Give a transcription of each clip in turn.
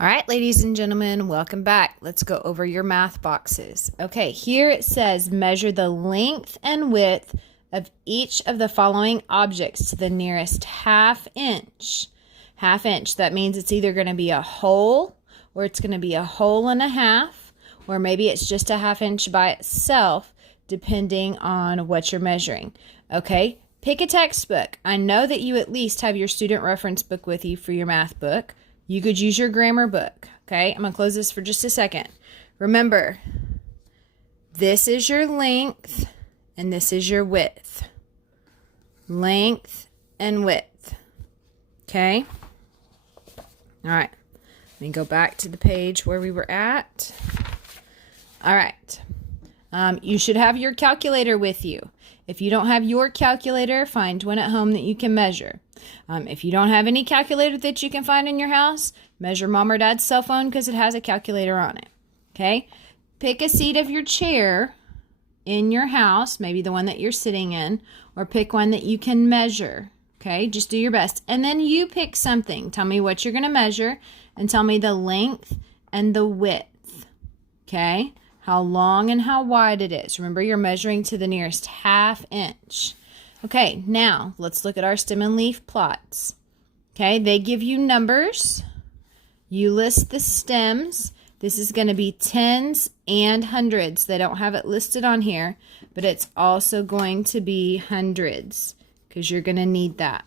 All right, ladies and gentlemen, welcome back. Let's go over your math boxes. Okay, here it says measure the length and width of each of the following objects to the nearest half inch. Half inch, that means it's either going to be a hole or it's going to be a hole and a half, or maybe it's just a half inch by itself, depending on what you're measuring. Okay, pick a textbook. I know that you at least have your student reference book with you for your math book. You could use your grammar book, okay? I'm going to close this for just a second. Remember, this is your length and this is your width. Length and width, okay? All right, let me go back to the page where we were at. All right, you should have your calculator with you. If you don't have your calculator, find one at home that you can measure. If you don't have any calculator that you can find in your house, measure mom or dad's cell phone because it has a calculator on it. Okay? Pick a seat of your chair in your house, maybe the one that you're sitting in, or pick one that you can measure. Okay? Just do your best. And then you pick something. Tell me what you're going to measure and tell me the length and the width. Okay? How long and how wide it is. Remember, you're measuring to the nearest half inch. Okay, now let's look at our stem and leaf plots. Okay, they give you numbers. You list the stems. This is going to be tens and hundreds. They don't have it listed on here, but it's also going to be hundreds because you're going to need that.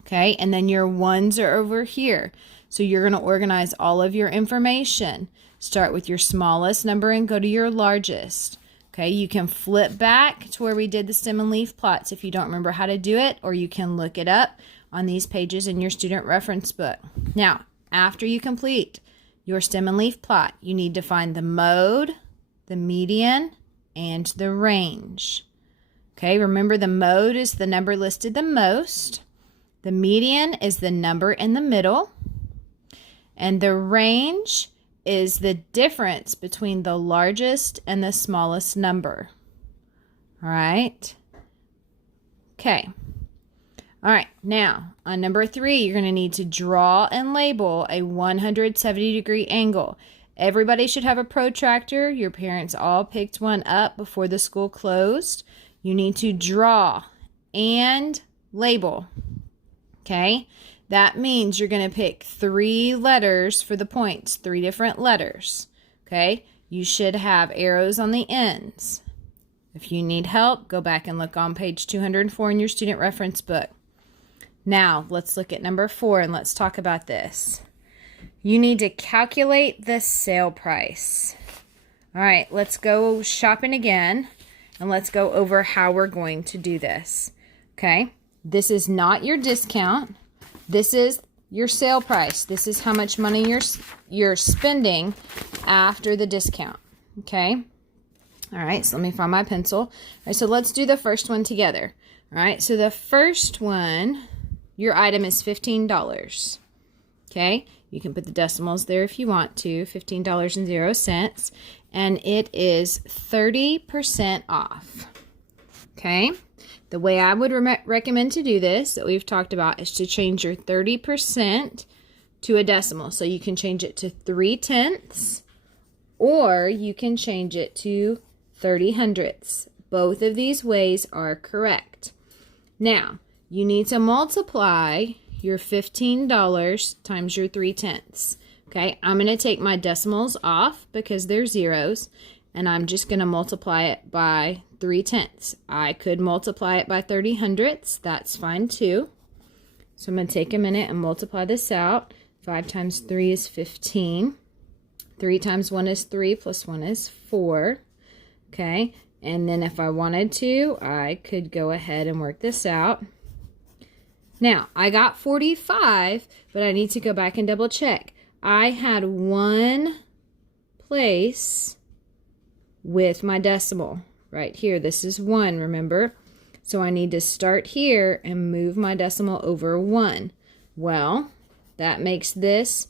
Okay, and then your ones are over here. So you're going to organize all of your information. Start with your smallest number and go to your largest. Okay, you can flip back to where we did the stem and leaf plots if you don't remember how to do it, or you can look it up on these pages in your student reference book. Now, after you complete your stem and leaf plot, you need to find the mode, the median, and the range. Okay, remember the mode is the number listed the most. The median is the number in the middle. And the range is the difference between the largest and the smallest number. All right. Okay. All right. Now, on number 3, you're going to need to draw and label a 170-degree angle. Everybody should have a protractor. Your parents all picked one up before the school closed. You need to draw and label. Okay? That means you're going to pick 3 letters for the points, 3 different letters, okay? You should have arrows on the ends. If you need help, go back and look on page 204 in your student reference book. Now, let's look at number 4 and let's talk about this. You need to calculate the sale price. All right, let's go shopping again and let's go over how we're going to do this, okay? This is not your discount. This is your sale price. This is how much money you're spending after the discount. Okay? All right, so let me find my pencil. All right, so let's do the first one together. All right, so the first one, your item is $15. Okay? You can put the decimals there if you want to, $15.00, and it is 30% off. Okay? The way I would recommend to do this, that we've talked about, is to change your 30% to a decimal. So you can change it to 3/10, or you can change it to 30 hundredths. Both of these ways are correct. Now, you need to multiply your $15 times your 3/10. Okay, I'm going to take my decimals off because they're zeros, and I'm just going to multiply it by 3/10. I could multiply it by 30 hundredths. That's fine too. So I'm going to take a minute and multiply this out. 5 times 3 is 15. 3 times 1 is 3 plus 1 is 4. Okay, and then if I wanted to, I could go ahead and work this out. Now, I got 45, but I need to go back and double check. I had one place with my decimal right here. This is 1, remember? So I need to start here and move my decimal over 1. Well, that makes this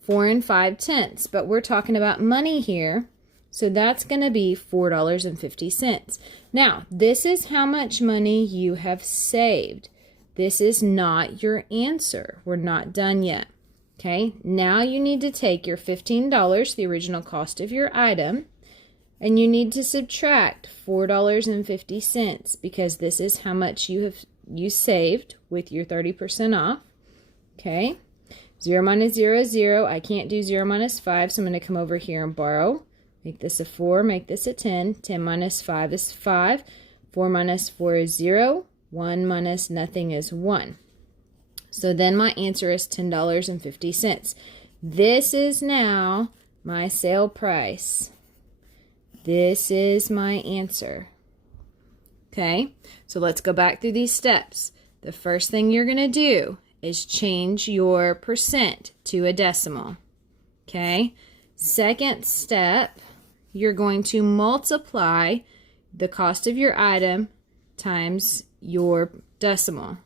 4 5/10, but we're talking about money here, so that's going to be $4.50. Now, this is how much money you have saved. This is not your answer. We're not done yet. Okay, now you need to take your $15, the original cost of your item, and you need to subtract $4.50 because this is how much you saved with your 30% off. Okay, 0 minus 0 is 0. I can't do 0 minus 5, so I'm going to come over here and borrow. Make this a 4, make this a 10. 10 minus 5 is 5. 4 minus 4 is 0. 1 minus nothing is 1. So then my answer is $10.50. This is now my sale price. This is my answer. Okay, so let's go back through these steps. The first thing you're going to do is change your percent to a decimal. Okay, second step, you're going to multiply the cost of your item times your decimal.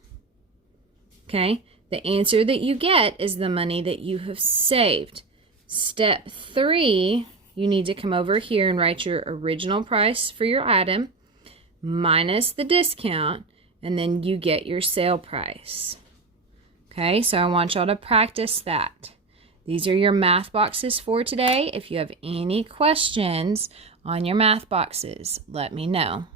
Okay, the answer that you get is the money that you have saved. Step 3, you need to come over here and write your original price for your item minus the discount, and then you get your sale price. Okay, so I want y'all to practice that. These are your math boxes for today. If you have any questions on your math boxes, let me know.